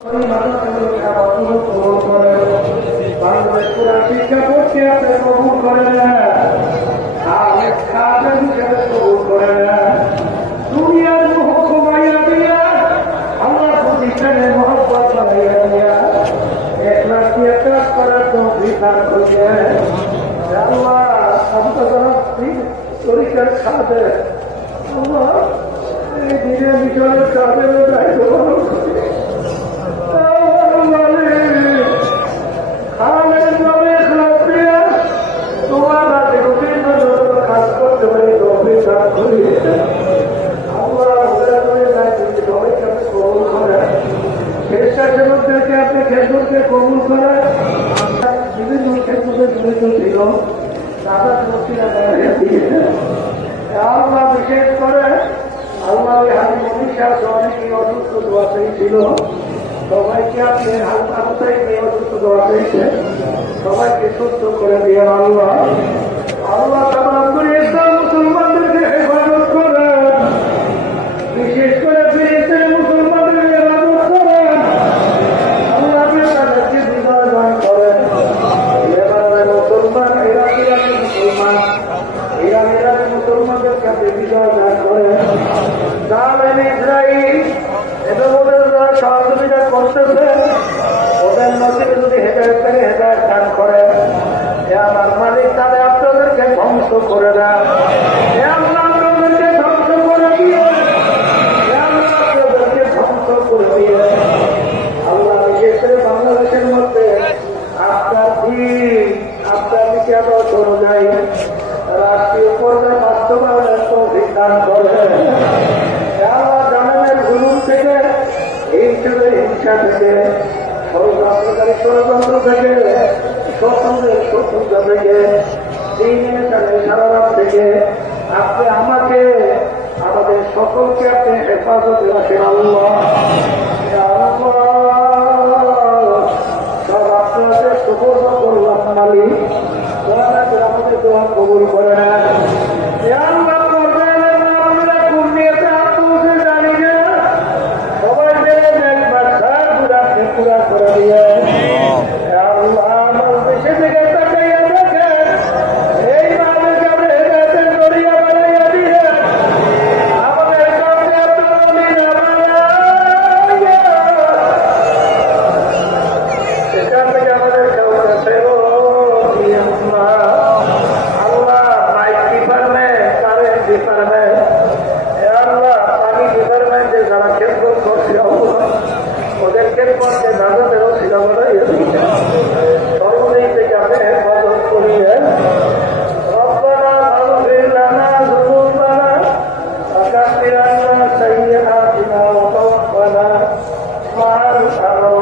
শিক্ষা করতে আপনি কবুল করে নেন, কবুল করে নেন। দুনিয়ার মোহ কমাইয়া দিয়া আমার প্রতিষ্ঠানে মহব্বত বানাইয়া দিয়া 1 লাখ দিয়ে কাজ করার তো বিচার করছে আল্লাহ। তরিকার খাদে আল্লাহ এই দিনের বিষয়ের কাজের দায়িত্ব পালন করে আপনি খেদমতকে কবুল করে বিভিন্ন ক্ষেত্রে জড়িত ছিল তাদের আল্লাহ বিশেষ করে আল্লাহ অনেকেই অসুস্থ দোয়া পেয়েছিল, সবাইকে আপনি হালকা কোথায় অসুস্থ দোয়া পেয়েছে, সবাইকে সুস্থ করে দিয়ে আল্লাহ আল্লাহ মুসলমানদেরকে হেফাজত করেন, বিশেষ করে ফিলিস্তিনের মুসলমানদেরকে হেফাজত করেন, আল্লাহ তাদেরকে বিজয় দান করেন। লেবাননের মুসলমান, ইরাকের মুসলমান, ইরানের মুসলমানদের কাছে বিজয় দান করেন। ইসরাইল এবং ওদের যারা সহযোগিতা করতেছে ওদের নদীকে যদি হেদায়ত দান করে, আমার মালিক তাহলে আপনাদেরকে ধ্বংস করে দেয়, আপনাদেরকে ধ্বংস করে দিয়ে আপনাদেরকে ধ্বংস করে দিয়ে আল্লাহ বিশেষ করে বাংলাদেশের মধ্যে আপনার দিন আপনার দিকে আদর্শ অনুযায়ী রাষ্ট্রীয় পর্যায়ে বাস্তবায়নের তৌফিক দান করে। জানানের জুলুম থেকে, হিংসা থেকে, ষড়যন্ত্রকারী ষড়যন্ত্র থেকে, শত্রুদের শত্রুতা থেকে, সারা রাত থেকে আপনি আমাকে আমাদের সকলকে আপনি হেফাজতে রাখেন আল্লাহ। সব আপনাদের সুপর্দ করলাম মালিক, আমাদের দোয়া কবুল করে নেন। سيئاتنا وتوفنا مع الأبرار